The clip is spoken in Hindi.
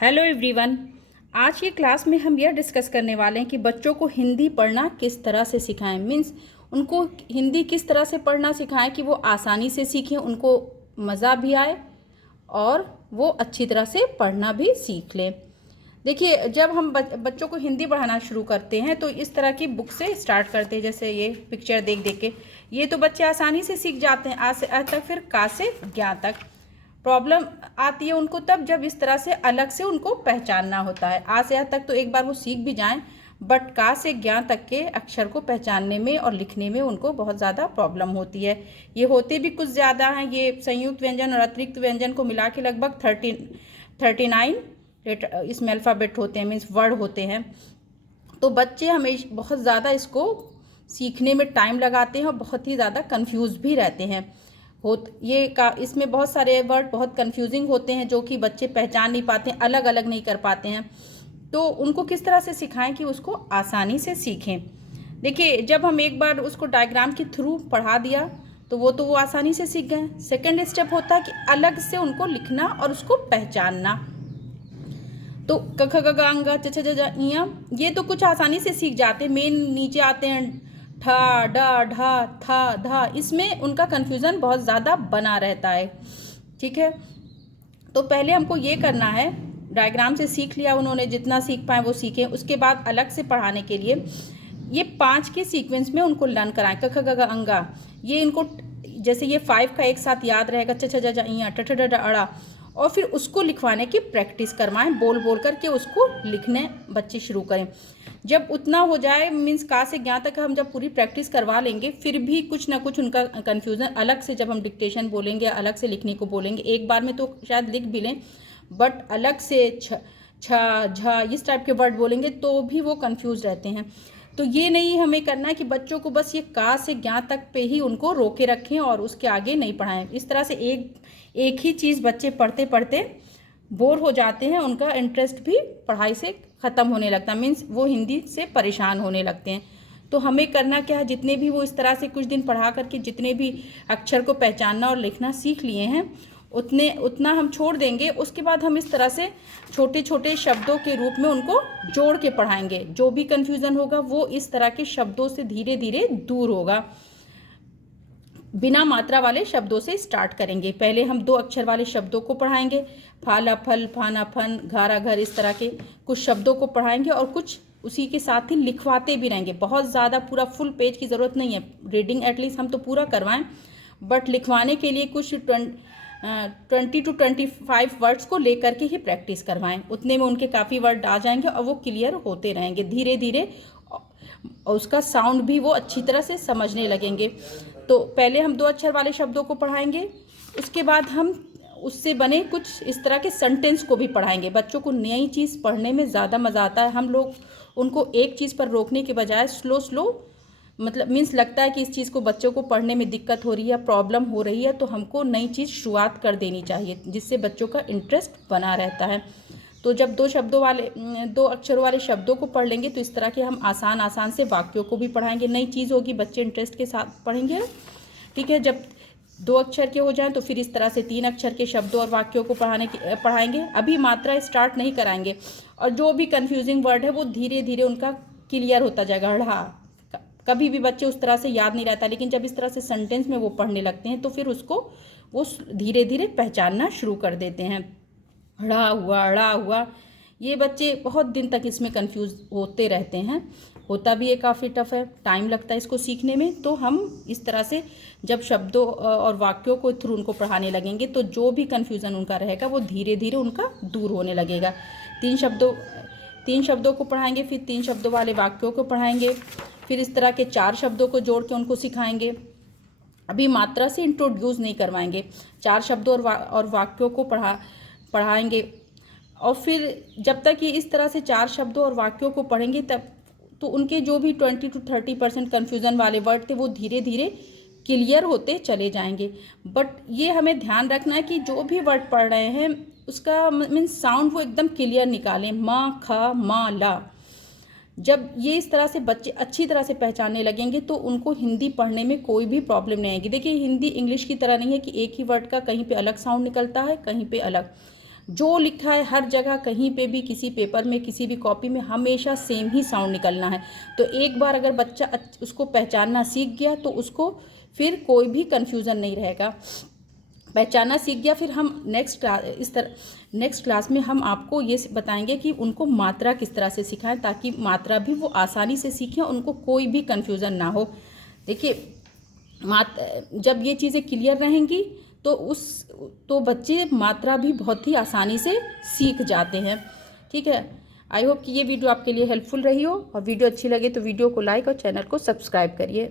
Hello everyone. आज की क्लास में हम यह डिस्कस करने वाले हैं कि बच्चों को हिंदी पढ़ना किस तरह से सिखाएं। मीन्स उनको हिंदी किस तरह से पढ़ना सिखाएं कि वो आसानी से सीखें, उनको मज़ा भी आए और वो अच्छी तरह से पढ़ना भी सीख लें। देखिए, जब हम बच्चों को हिंदी पढ़ाना शुरू करते हैं तो इस तरह की बुक से स्टार्ट करते हैं। जैसे ये पिक्चर देख देख के ये तो बच्चे आसानी से सीख जाते हैं, आ से अ तक, फिर का से ज्ञा तक। प्रॉब्लम आती है उनको तब जब इस तरह से अलग से उनको पहचानना होता है। आ से आ तक तो एक बार वो सीख भी जाएं, बट का से ज्ञा तक के अक्षर को पहचानने में और लिखने में उनको बहुत ज़्यादा प्रॉब्लम होती है। ये होते भी कुछ ज़्यादा हैं। ये संयुक्त व्यंजन और अतिरिक्त व्यंजन को मिला के लगभग 39 इसमें अल्फ़ाबेट होते हैं, मीन्स वर्ड होते हैं। तो बच्चे हमेशा बहुत ज़्यादा इसको सीखने में टाइम लगाते हैं और बहुत ही ज़्यादा कंफ्यूज भी रहते हैं। इसमें बहुत सारे वर्ड बहुत कंफ्यूजिंग होते हैं जो कि बच्चे पहचान नहीं पाते, अलग अलग नहीं कर पाते हैं। तो उनको किस तरह से सिखाएं कि उसको आसानी से सीखें। देखिए, जब हम एक बार उसको डायग्राम के थ्रू पढ़ा दिया तो वो आसानी से सीख गए। सेकंड स्टेप होता है कि अलग से उनको लिखना और उसको पहचानना। तो क ख ग घ अंग च छ ज ज ञ, ये तो कुछ आसानी से सीख जाते हैं। मेन नीचे आते हैं ठ ड ढ थ ध, इसमें उनका कन्फ्यूज़न बहुत ज़्यादा बना रहता है। ठीक है, तो पहले हमको ये करना है, डायग्राम से सीख लिया उन्होंने, जितना सीख पाए वो सीखें। उसके बाद अलग से पढ़ाने के लिए ये 5 के सीक्वेंस में उनको लर्न कराएं। क ख ग घ अंगा, ये इनको जैसे ये 5 का एक साथ याद रहेगा, च छ ज ज ञ ठ ठ ड ढ अड़ा, और फिर उसको लिखवाने की प्रैक्टिस करवाएं। बोल बोल करके उसको लिखने बच्चे शुरू करें। जब उतना हो जाए, मीन्स का से ज्ञा तक हम जब पूरी प्रैक्टिस करवा लेंगे, फिर भी कुछ ना कुछ उनका कन्फ्यूज़न, अलग से जब हम डिक्टेशन बोलेंगे, अलग से लिखने को बोलेंगे, एक बार में तो शायद लिख भी लें, बट अलग से छ झ इस टाइप के वर्ड बोलेंगे तो भी वो कन्फ्यूज रहते हैं। तो ये नहीं हमें करना है कि बच्चों को बस ये का से ज्ञा तक पे ही उनको रोके रखें और उसके आगे नहीं पढ़ाएं। इस तरह से एक ही चीज़ बच्चे पढ़ते पढ़ते बोर हो जाते हैं, उनका इंटरेस्ट भी पढ़ाई से ख़त्म होने लगता है, मीन्स वो हिंदी से परेशान होने लगते हैं। तो हमें करना क्या है, जितने भी वो इस तरह से कुछ दिन पढ़ा करके जितने भी अक्षर को पहचानना और लिखना सीख लिए हैं उतना हम छोड़ देंगे। उसके बाद हम इस तरह से छोटे छोटे शब्दों के रूप में उनको जोड़ के पढ़ाएंगे। जो भी कन्फ्यूज़न होगा वो इस तरह के शब्दों से धीरे धीरे दूर होगा। बिना मात्रा वाले शब्दों से स्टार्ट करेंगे। पहले हम 2 अक्षर वाले शब्दों को पढ़ाएंगे, फाला फल, फाना फन, घारा घर, इस तरह के कुछ शब्दों को पढ़ाएंगे और कुछ उसी के साथ ही लिखवाते भी रहेंगे। बहुत ज़्यादा पूरा फुल पेज की ज़रूरत नहीं है, रीडिंग एटलीस्ट हम तो पूरा करवाएं, बट लिखवाने के लिए कुछ 20 to 25 वर्ड्स को लेकर के ही प्रैक्टिस करवाएं। उतने में उनके काफ़ी वर्ड आ जाएंगे और वो क्लियर होते रहेंगे धीरे धीरे, और उसका साउंड भी वो अच्छी तरह से समझने लगेंगे। तो पहले हम 2 अक्षर वाले शब्दों को पढ़ाएंगे, उसके बाद हम उससे बने कुछ इस तरह के सेंटेंस को भी पढ़ाएंगे। बच्चों को नई चीज़ पढ़ने में ज़्यादा मज़ा आता है। हम लोग उनको एक चीज़ पर रोकने के बजाय स्लो मतलब मीन्स लगता है कि इस चीज़ को बच्चों को पढ़ने में दिक्कत हो रही है, प्रॉब्लम हो रही है, तो हमको नई चीज़ शुरुआत कर देनी चाहिए, जिससे बच्चों का इंटरेस्ट बना रहता है। तो जब 2 अक्षरों वाले शब्दों को पढ़ लेंगे तो इस तरह के हम आसान से वाक्यों को भी पढ़ाएंगे। नई चीज़ होगी, बच्चे इंटरेस्ट के साथ पढ़ेंगे। ठीक है, जब 2 अक्षर के हो जाएं तो फिर इस तरह से 3 अक्षर के शब्दों और वाक्यों को पढ़ाएंगे। अभी मात्रा स्टार्ट नहीं कराएंगे, और जो भी कंफ्यूजिंग वर्ड है वो धीरे धीरे उनका क्लियर होता जाएगा। कभी भी बच्चे उस तरह से याद नहीं रहता, लेकिन जब इस तरह से सेंटेंस में वो पढ़ने लगते हैं तो फिर उसको वो धीरे धीरे पहचानना शुरू कर देते हैं। अड़ा हुआ, ये बच्चे बहुत दिन तक इसमें कंफ्यूज होते रहते हैं। होता भी ये काफ़ी टफ है, टाइम लगता है इसको सीखने में। तो हम इस तरह से जब शब्दों और वाक्यों को थ्रू उनको पढ़ाने लगेंगे तो जो भी कन्फ्यूज़न उनका रहेगा वो धीरे धीरे उनका दूर होने लगेगा। 3 शब्दों को पढ़ाएंगे, फिर 3 शब्दों वाले वाक्यों को पढ़ाएंगे, फिर इस तरह के 4 शब्दों को जोड़ के उनको सिखाएंगे। अभी मात्रा से इंट्रोड्यूस नहीं करवाएंगे, 4 शब्दों और वाक्यों को पढ़ाएंगे। और फिर जब तक ये इस तरह से 4 शब्दों और वाक्यों को पढ़ेंगे तब तो उनके जो भी 20 to 30% कन्फ्यूज़न वाले वर्ड थे वो धीरे धीरे क्लियर होते चले जाएंगे। बट ये हमें ध्यान रखना है कि जो भी वर्ड पढ़ रहे हैं उसका मीन्स साउंड वो एकदम क्लियर निकालें। म, ख, म, ला। जब ये इस तरह से बच्चे अच्छी तरह से पहचानने लगेंगे तो उनको हिंदी पढ़ने में कोई भी प्रॉब्लम नहीं आएगी। देखिए, हिंदी इंग्लिश की तरह नहीं है कि एक ही वर्ड का कहीं पे अलग साउंड निकलता है, कहीं पे अलग। जो लिखा है हर जगह कहीं पे भी, किसी पेपर में, किसी भी कॉपी में हमेशा सेम ही साउंड निकलना है। तो एक बार अगर बच्चा उसको पहचानना सीख गया तो उसको फिर कोई भी कन्फ्यूज़न नहीं रहेगा। पहचानना सीख गया, फिर हम नेक्स्ट क्लास में हम आपको ये बताएंगे कि उनको मात्रा किस तरह से सिखाएं, ताकि मात्रा भी वो आसानी से सीखें, उनको कोई भी कन्फ्यूज़न ना हो। देखिए, जब ये चीज़ें क्लियर रहेंगी तो बच्चे मात्रा भी बहुत ही आसानी से सीख जाते हैं। ठीक है, आई होप कि ये वीडियो आपके लिए हेल्पफुल रही हो, और वीडियो अच्छी लगे तो वीडियो को लाइक और चैनल को सब्सक्राइब करिए।